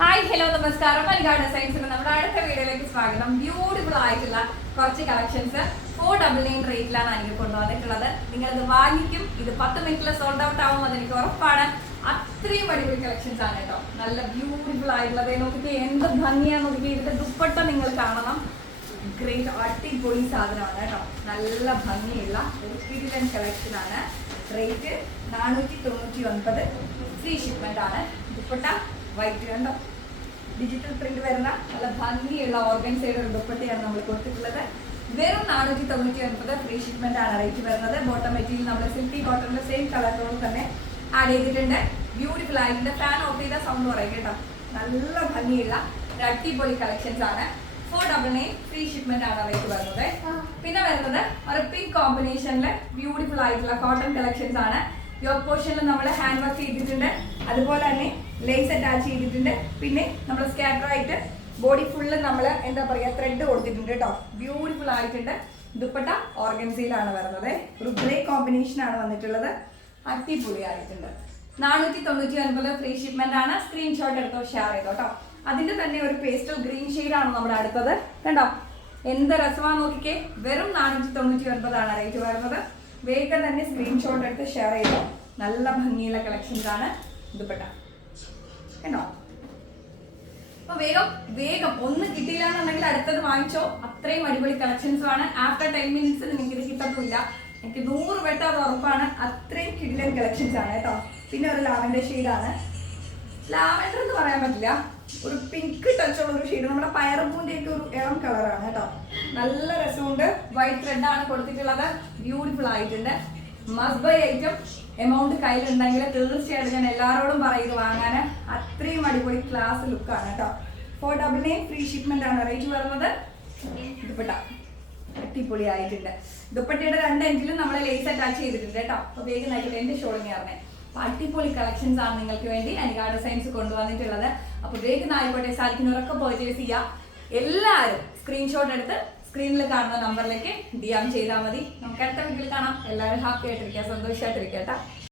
Hi hello നമസ്കാരം. മലയാള ഡിസൈൻസിന്റെ നമ്മുടെ അടുത്ത വീഡിയോയിലേക്ക് സ്വാഗതം. ബ്യൂട്ടിഫുൾ ആയിട്ടുള്ള കുറച്ച് കളക്ഷൻസ് 499 റേറ്റിലാണ് എനിക്ക് കൊണ്ടുവന്നിട്ടുള്ളത്. നിങ്ങളിത് വാങ്ങിക്കും. ഇത് 10 മിനിറ്റിൽ സോൾഡ് ഔട്ട് ആവും, അതെനിക്ക് ഉറപ്പാണ്. അത്രയും അടിപൊളി കളക്ഷൻസ് ആണ് കേട്ടോ. നല്ല ബ്യൂട്ടിഫുൾ ആയിട്ടുള്ളത്. നോക്കിയിട്ട് എന്ത് ഭംഗിയാന്ന് നോക്കിയിട്ട് ഇതിന്റെ ദുപ്പട്ട നിങ്ങൾ കാണണം. ഗ്രേറ്റ് അടിപൊളി സാധനമാണ് കേട്ടോ. നല്ല ഭംഗിയുള്ള ഒരു കിടിലൻ കളക്ഷൻ ആണ്. റേറ്റ് 499. ഫ്രീ ഷിപ്മെന്റ് ആണ്. ദുപ്പട്ട വൈറ്റ് കണ്ടോ, ഡിജിറ്റൽ പ്രിന്റ് വരുന്ന നല്ല ഭംഗിയുള്ള ഓർഗൻസൈഡ് ഒരു ദുപ്പട്ടയാണ് നമ്മൾ കൊടുത്തിട്ടുള്ളത്. വെറും 499. ഫ്രീ ഷിപ്മെന്റ് ആണ് റേറ്റ് വരുന്നത്. ബോട്ടം മെറ്റീരിയൽ നമ്മൾ സിൽക്കി കോട്ടണിന്റെ സെയിം കളർ ടോൺ തന്നെ ആഡ് ചെയ്തിട്ടുണ്ട്. ബ്യൂട്ടിഫുൾ ആയിട്ടുണ്ട്. ഫാൻ ഓഫ് ചെയ്ത സൗണ്ട് പറയും കേട്ടോ. നല്ല ഭംഗിയുള്ള അടിപൊളി കളക്ഷൻസ് ആണ്. 499. ഫ്രീ ഷിപ്മെന്റ് ആണ് റേറ്റ് വരുന്നത്. പിന്നെ വരുന്നത് ഒരു പിങ്ക് കോമ്പിനേഷനിൽ ബ്യൂട്ടിഫുൾ ആയിട്ടുള്ള കോട്ടൺ കളക്ഷൻസ് ആണ്. യോക്ക് പോർഷനിൽ നമ്മൾ ഹാൻഡ് വർക്ക് ചെയ്തിട്ടുണ്ട്. അതുപോലെ തന്നെ ലേസ് അറ്റാച്ച് ചെയ്തിട്ടുണ്ട്. പിന്നെ നമ്മൾ സ്കാറ്റർ ആയിട്ട് ബോഡി ഫുള്ള് നമ്മൾ എന്താ പറയുക ത്രെഡ് കൊടുത്തിട്ടുണ്ട് കേട്ടോ. ബ്യൂട്ടിഫുൾ ആയിട്ടുണ്ട്. ദുപ്പട്ട ഓർഗൻസയിലാണ് വരുന്നത്. ഒരു ഗ്രേ കോമ്പിനേഷൻ ആണ് വന്നിട്ടുള്ളത്. അടിപൊളി ആയിട്ടുണ്ട്. 499. ഫ്രീ ഷിപ്മെന്റ് ആണ്. സ്ക്രീൻഷോട്ട് എടുത്തോ, ഷെയർ ചെയ്തോ കേട്ടോ. അതിന്റെ തന്നെ ഒരു പേസ്റ്റൽ ഗ്രീൻ ഷെയ്ഡാണ് നമ്മുടെ അടുത്തത്. കണ്ടോ എന്ത് രസമാണ് നോക്കിക്കേ. വെറും 499 ആണ് റേറ്റ് വരുന്നത്. വേഗം തന്നെ സ്ക്രീൻഷോട്ട് എടുത്ത് ഷെയർ ചെയ്തോ. നല്ല ഭംഗിയുള്ള കളക്ഷൻസ് ആണ്. ദുപ്പട്ട കണ്ടോ. അപ്പൊ വേഗം ഒന്ന് കിട്ടിയില്ല എന്നുണ്ടെങ്കിൽ അടുത്തത് വാങ്ങിച്ചോ. അത്രയും അടിപൊളി കളക്ഷൻസും ആണ്. ആഫ്റ്റർ 10 മിനിറ്റ്സ് നിങ്ങൾക്ക് ഇത് കിട്ടത്തില്ല. എനിക്ക് 100 വെട്ട അത് ഉറപ്പാണ്. അത്രയും കിടിലൻ കളക്ഷൻസ് ആണ് കേട്ടോ. പിന്നെ ഒരു ലാവൻഡർ ഷെയ്ഡാണ്. ലാവൻഡർ എന്ന് പറയാൻ പറ്റില്ല, ഒരു പിങ്ക് ടച്ച് ഉള്ള ഒരു ഷെയ്ഡ്. നമ്മുടെ പയറുപൂന്റെ ഒക്കെ ഒരു ഇളം കളറാണ് കേട്ടോ. നല്ല രസമുണ്ട്. വൈറ്റ് ത്രെഡ് ആണ് കൊടുത്തിട്ടുള്ളത്. ബ്യൂട്ടിഫുൾ ആയിട്ടുണ്ട്. Must by item. എമൗണ്ട് കയ്യിലുണ്ടെങ്കിൽ തീർച്ചയായിട്ടും ഞാൻ എല്ലാവരോടും പറയും വാങ്ങാൻ. അത്രയും അടിപൊളി ക്ലാസ് ലുക്കാണ് കേട്ടോ. 499. ഫ്രീ ഷിപ്മെന്റ് ആണ് റേറ്റ് വരുന്നത്. ദുപ്പട്ട അടിപൊളി ആയിട്ടുണ്ട്. ദുപ്പട്ടയുടെ 2 എൻഡിലും നമ്മൾ ലേസ് അറ്റാച്ച് ചെയ്തിട്ടുണ്ട് കേട്ടോ. അപ്പൊ വേഗം ആയിട്ട് എന്റെ ഷോളിങ് പറഞ്ഞേ. അപ്പൊ അടിപൊളി കളക്ഷൻസ് ആണ് നിങ്ങൾക്ക് വേണ്ടി അനികാ ഡിസൈൻസ് കൊണ്ടുവന്നിട്ടുള്ളത്. അപ്പൊ വേഗം ആയിക്കോട്ടെ, സാധിക്കുന്നവരൊക്കെ പർച്ചേസ് ചെയ്യുക. എല്ലാവരും സ്ക്രീൻഷോട്ട് എടുത്ത് സ്ക്രീനിൽ കാണുന്ന നമ്പറിലേക്ക് DM ചെയ്താൽ മതി. നമുക്ക് അടുത്ത വീട്ടിൽ കാണാം. എല്ലാവരും ഹാപ്പി ആയിട്ടിരിക്കുക, സന്തോഷമായിട്ടിരിക്കുക കേട്ടോ.